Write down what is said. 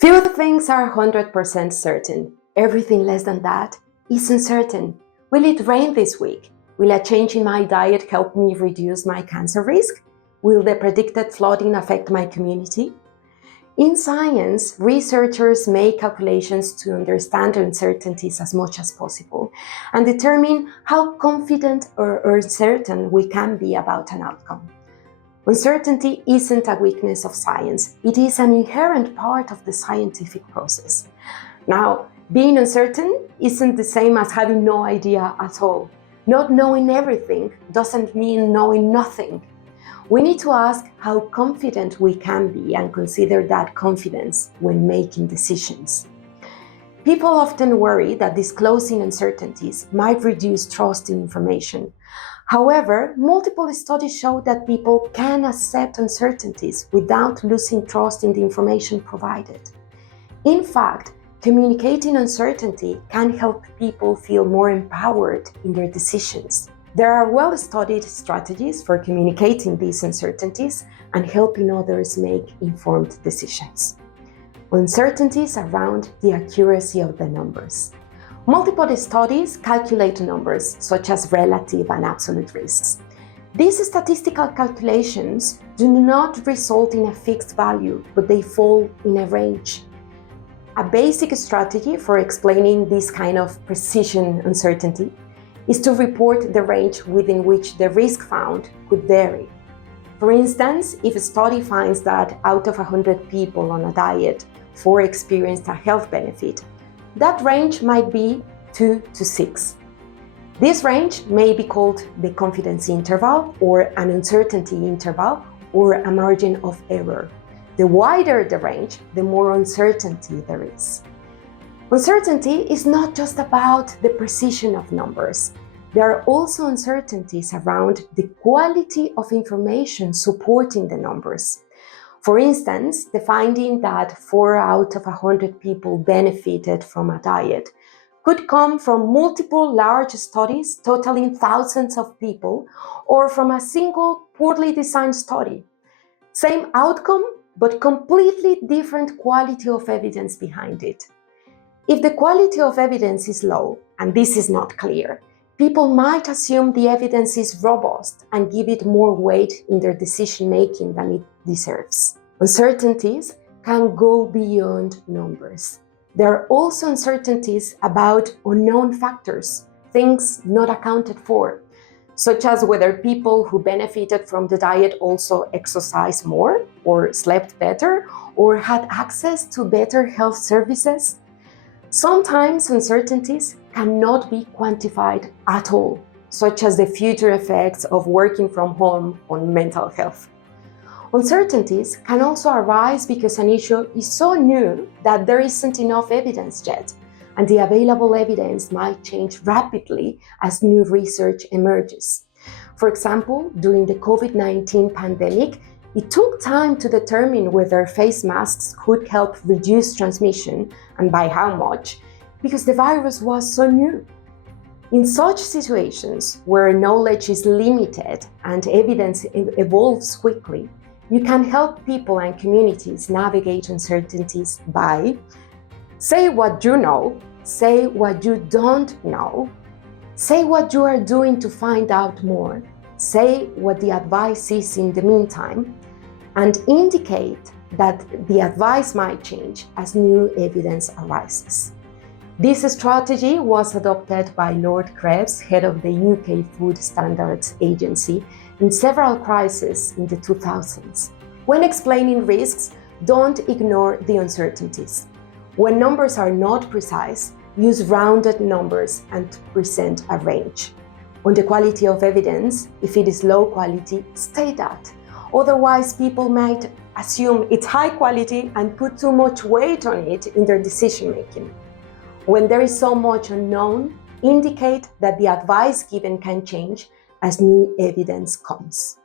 Few things are 100% certain. Everything less than that is uncertain. Will it rain this week? Will a change in my diet help me reduce my cancer risk? Will the predicted flooding affect my community? In science, researchers make calculations to understand uncertainties as much as possible and determine how confident or uncertain we can be about an outcome. Uncertainty isn't a weakness of science, it is an inherent part of the scientific process. Now, being uncertain isn't the same as having no idea at all. Not knowing everything doesn't mean knowing nothing. We need to ask how confident we can be and consider that confidence when making decisions. People often worry that disclosing uncertainties might reduce trust in information. However, multiple studies show that people can accept uncertainties without losing trust in the information provided. In fact, communicating uncertainty can help people feel more empowered in their decisions. There are well-studied strategies for communicating these uncertainties and helping others make informed decisions. Uncertainties around the accuracy of the numbers. Multiple studies calculate numbers, such as relative and absolute risks. These statistical calculations do not result in a fixed value, but they fall in a range. A basic strategy for explaining this kind of precision uncertainty is to report the range within which the risk found could vary. For instance, if a study finds that out of 100 people on a diet, 4 experienced a health benefit, that range might be 2 to 6. This range may be called the confidence interval or an uncertainty interval or a margin of error. The wider the range, the more uncertainty there is. Uncertainty is not just about the precision of numbers. There are also uncertainties around the quality of information supporting the numbers. For instance, the finding that 4 out of 100 people benefited from a diet could come from multiple large studies totaling thousands of people or from a single poorly designed study. Same outcome, but completely different quality of evidence behind it. If the quality of evidence is low, and this is not clear, people might assume the evidence is robust and give it more weight in their decision-making than it deserves. Uncertainties can go beyond numbers. There are also uncertainties about unknown factors, things not accounted for, such as whether people who benefited from the diet also exercised more, or slept better, or had access to better health services. Sometimes uncertainties cannot be quantified at all, such as the future effects of working from home on mental health. Uncertainties can also arise because an issue is so new that there isn't enough evidence yet, and the available evidence might change rapidly as new research emerges. For example, during the COVID-19 pandemic, it took time to determine whether face masks could help reduce transmission and by how much, because the virus was so new. In such situations where knowledge is limited and evidence evolves quickly, you can help people and communities navigate uncertainties by say what you know, say what you don't know, say what you are doing to find out more, say what the advice is in the meantime, and indicate that the advice might change as new evidence arises. This strategy was adopted by Lord Krebs, head of the UK Food Standards Agency, in several crises in the 2000s. When explaining risks, don't ignore the uncertainties. When numbers are not precise, use rounded numbers and present a range. On the quality of evidence, if it is low quality, state that. Otherwise, people might assume it's high quality and put too much weight on it in their decision making. When there is so much unknown, indicate that the advice given can change as new evidence comes.